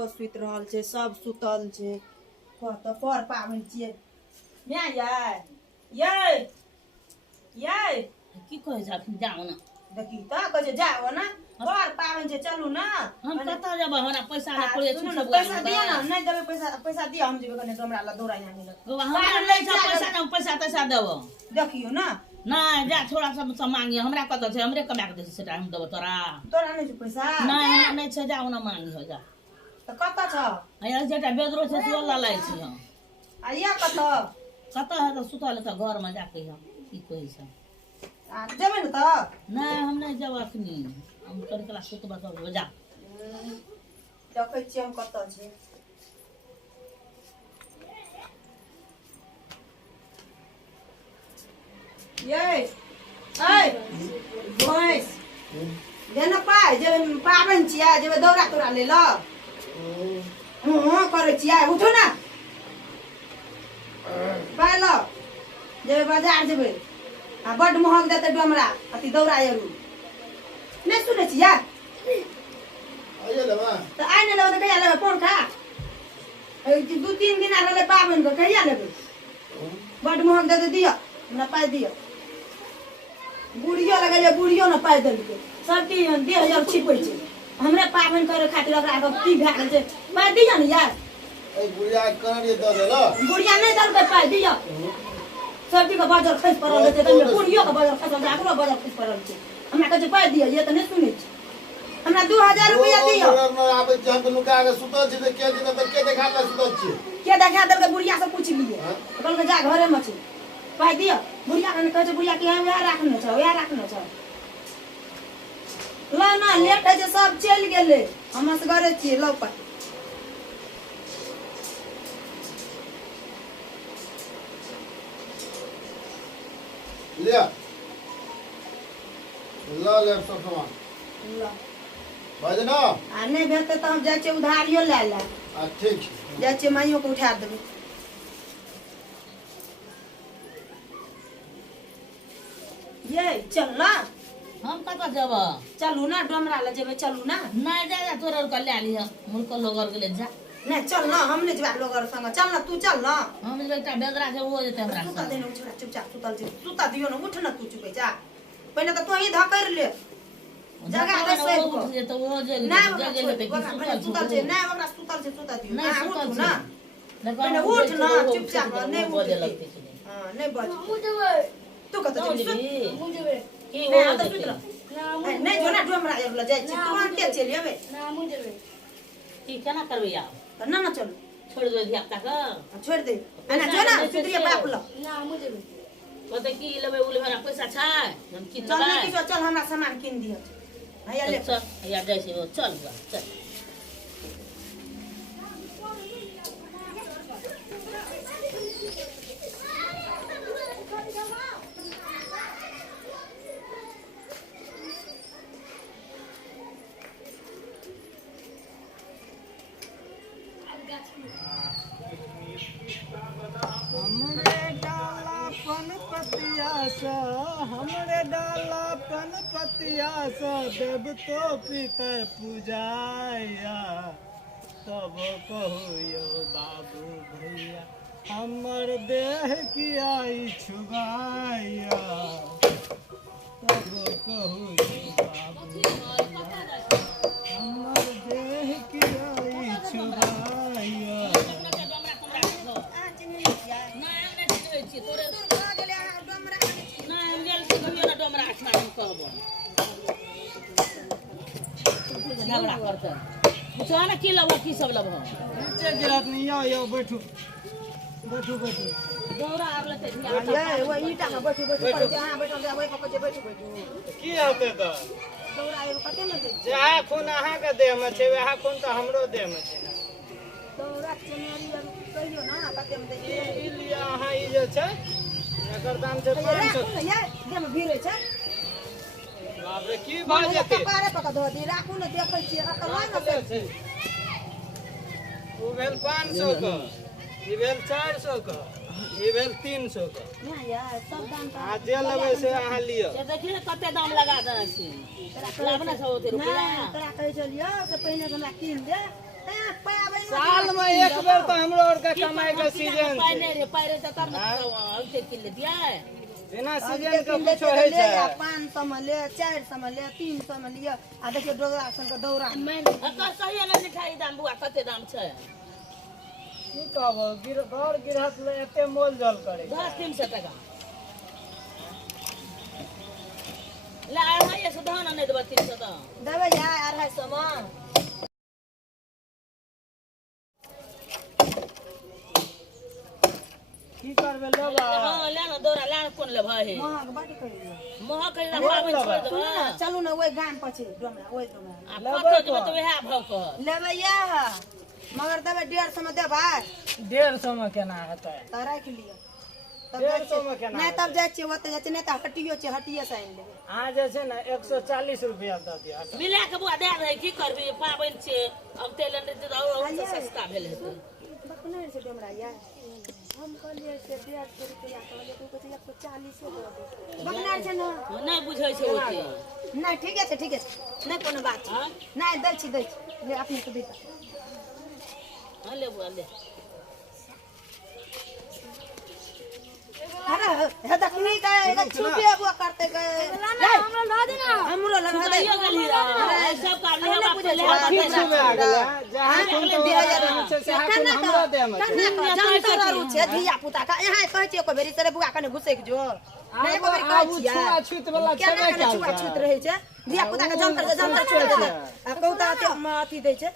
बुढ़ियो सुत रहल छै, सब सुतल छै। कत पर पाबनि छियै माय यै की कहै छथिन जाओ ना देखी त कहै छै जाओ ना पर पाबनि छै चलू ना। हम कतऽ जेबै हमरा पैसा नहि पड़े छै सब पैसा दिया ना नहीं देबे पैसा दिया हम जेबे कने हमरा ला दौड़ा यहाँ मिलत हमरा ले जा पैसा तैसा देबो देखियो ना नहीं जा थोड़ा सा मांगी हमरा कत छै हमरे कमा के दे सेटा हम देबो तोरा नहीं छै पैसा नहीं हमरा नहीं छै जाओ ना मांगी हो जा त कत छ आया जेटा बेदरो छै से ला लै छी हम आया कत है तो सुतल त घर में जाके हम की कहै छै जेबै न त नहीं हम नहीं जेब अखनी हम कर कला सुतबा सब जा देखै छी हम कत छै। ये भैंस देना पाइ जे पाबनि छियै जेबै दौड़ा तोड़ा ले ल करै छियै उठो ना पाइ ल जेबै बाजार जेबै आ बड्ड महग देतै डोमरा अथी दौड़ा एरू नहीं सुनै छियै तो आइ नहीं लेबै तो कहिया लेबै कोन खा 2-3 दिन रहलै पाबनि को कहिया लेबै बड्ड महग देतै दिअ हमरा पाइ दिअ बुढ़ियो लगैया बुढ़ियो न पाइ देलकै सबके देह जब छिपै छै हमरे पाबनि करे खातिर ओकरा की भए गेल छै पाइ दिअ ने यार बुढ़िया कने दे देल बुढ़िया नहीं देलकै पाइ दिअ सबके के बाजार खसि पड़ल छै त बुढ़ियो के बाजार खसि जाकरो बाजार खसि पड़ल छै हमरा कहै छै पाइ दिअ ये त नहीं सुनै छै हमरा 2000 रुपया दिअ आबै जहन त नुका के सुतल छै त के दिना त के देखा के सुतल छै के देखा देलकै बुढ़िया से पूछ लिए कहलकै जा घरे में छै पाइ दिअ बुढ़िया कने कहै छै बुढ़िया के हम वएह राखने छ ल ना लेट है जे सब चलि गेलै हम असगरे छियै ल पाइ ले ले सब सामान ल बाज ना आ नहीं भेटै त हम जाइ छियै उधारियो लै ले आ ठीक छै जाइ छियै माइयो के उठा देबै ये चल ना हम कत जेब चलू ना डोमरा ले जेबै चलू ना नहीं जा जा तोरा के ले लिया मुल्क लोगर के ले जा नहीं चल ना हम नहीं जेबै लोगर संग चल ना तू चल ना हम जे एकटा बेदरा छै वो जेते हमरा सुता दे ना उठा चुपचाप सुतल छै सुता दियो ना उठ ना तू चुपे जा पहिले त तू ही धकर ले जगह दे से वो उठ जे तो वो जे जगे ले की सुतल छै नहीं ओकरा सुतल छै सुता दियो नहीं ना सुतल उठ छै ना पहिले उठ ना चुपचाप नहीं उठ हां नहीं बज तू कत जेबी की नहीं हो आ त सुत रह नहीं जो ना डोमरा एला जाइ छी तू के चली आबे ना मु जेबे की केना करबै आ ना ना चल छोड़ दे धिया पुता के छोड़ दे ana जो ना सुतरिया बाप ल ना मु जेबे ओते की लेबै उले हमरा पैसा छै हम की चल लेबै नहीं किछो चल हमरा सामान किन दियो हैया ले चल या जाइ छै चल चल हमरे डाला पन पतिया सा देव तो पितर पूजाया तब कहो यो बाबू भैया हमर देह किया छुबाया तब कहो यो बाबू भैया हमर देह किया छुबाया झगड़ा करते पूछा की लबो की सब लबो नीचे गिरत नहीं आओ बैठो बैठो बैठो दौरा आब लेते ये वो ईटा में बैठो हां बैठो जा ओए पकड़ बैठो की होते तो दौड़ा एगो कते में दे जहा खून अहाँ के देह में छै वहा खून तो हमरो देह में छै दौड़ा चमेरी कहियो ना कते में दे ई लिया अहाँ ई जे छै एकर दाम छै 500 ये जे में भीड़ छै बाप रे की भा जेते पारे पका दो दी राखू ने देखै छी एकर ना छै ओ भेल 500 का ई भेल 400 का ई भेल 300 का ना यार सब दाम आ जे लेबै से अहाँ लियो से देखी ने कते दाम लगा देने छी लाभ ना 100 रुपया तोरा कहै छलियो से पहिने हमरा कीन दे त साल में एक बेर तो हमरो और के कमाई के सीजन पाई छै नहीं रे पाई रे त तब ना औते किन ले दिया बिना सीजन के कुछ होय छै 500 में ले 400 में ले 300 में लिया आ देखियो डोरा सन के दौरा मैं कहिए ना मिठाई दाम बुआ कते दाम छै की कहबो घर गिरहत ले एते मोल जल करे 300 टका ला अढ़ाई से धान नहीं देबा 300 द देबै यार 250 में की करबे लेबा हां ले ना दौरा ले कोन ले भाई महक बाटी करियो मोह कहि ना पाबन छोड़ देबा चलू ना ओइ गाम पछे डोमरा ओइ डोमरा आ पत्थर देबा तो वह भाव कह लेबै यह मगर देबै 150 में देबै 150 में केना हेतै त राख लियो 150 में केना नहीं तब जाय छी ओते जाय छी नहीं त हटियो छी हटिए से आइन लेबै अहाँ जे छै ने 140 रुपया द दिया मिला के बुआ दे रहे की करबी पाबन छै अब तेल ने और सस्ता भेल हेतै बकनर से डोमरा या हम कहलिए से 150 रुपया कहलिए तू कहै 140 दे दे बकनर छै न नहीं बुझै छै ओते नहीं ठीक है नहीं कोनो बात छै नहीं दै छी ले अपने के देता हां ले बुआ ले अरे हे दखनी का एगो छुपे बुआ करते गए हमरा ला दे ना हमरो लगा दे यो गली रा सब का ले बात ले बात ठीक में आ गेला जहां तुम तो 2000 से हमरा दे हम जानतर आरु छे धिया पुता का यहाँ कहै छै एको बेरी से बुआ कने घुसे के जो नहीं एको बेरी कहै छियै छुआ छूत वाला छबे केना छुआ छूत रहै छै धिया पुता के जानतर छोड़ दे आ कहता अथी दै छै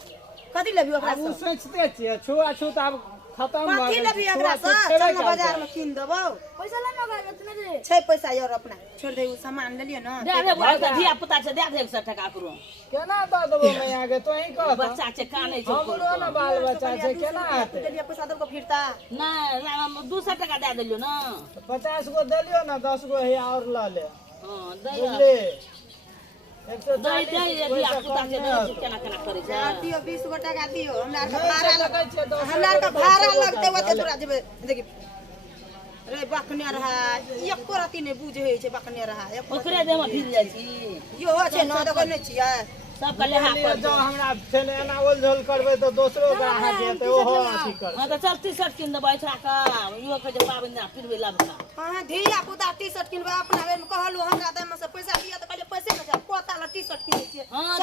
कथि लेबी ओकरा अब सोचते छियै छुआ छूत अब खत्म भ कथि गेल लेबी ओकरा से चल बाजार में कीन देबो पैसा ले ना गाय इतने दे छै पैसा यार अपना छोड़ दे उ सामान ले लियो ना दे दे बुआ धिया पुता छै दे 100 टका करो केना द देबो मैं आगे तो ही कह बच्चा छै काने छै हमरो ना बाल बच्चा छै केना हेतै देलिए पैसा दे को फिरता नहीं 200 टका दे देलियो ना 50 गो देलियो ना 10 गो है और ल ले हां दे बुझले दे धिया पुता के केना केना करे छै दियो 20 गो टका दियो हमरा के भाड़ा लगते ओते तोरा जेबे देखि रे बकने रहा एको राती ने बुझे छै बकने रहा ओकरे दे में फिर जाइ छी यो हो छै न देखै नै छियै सब का लेहा पर जो हमरा फेन एना ओल झोल करबै तो दोसरो के अहाँ देतै ओहो अथी कर हां तो चल टी-शर्ट किन देबै एकरा का इहो के जे पाबन ना फिरबै लबका हां धिया पुता टी-शर्ट किनबे अपना बेर में कहलु हमरा दे में से पैसा दिया त कहले पैसे में से पोता ला टी-शर्ट किनै छियै हां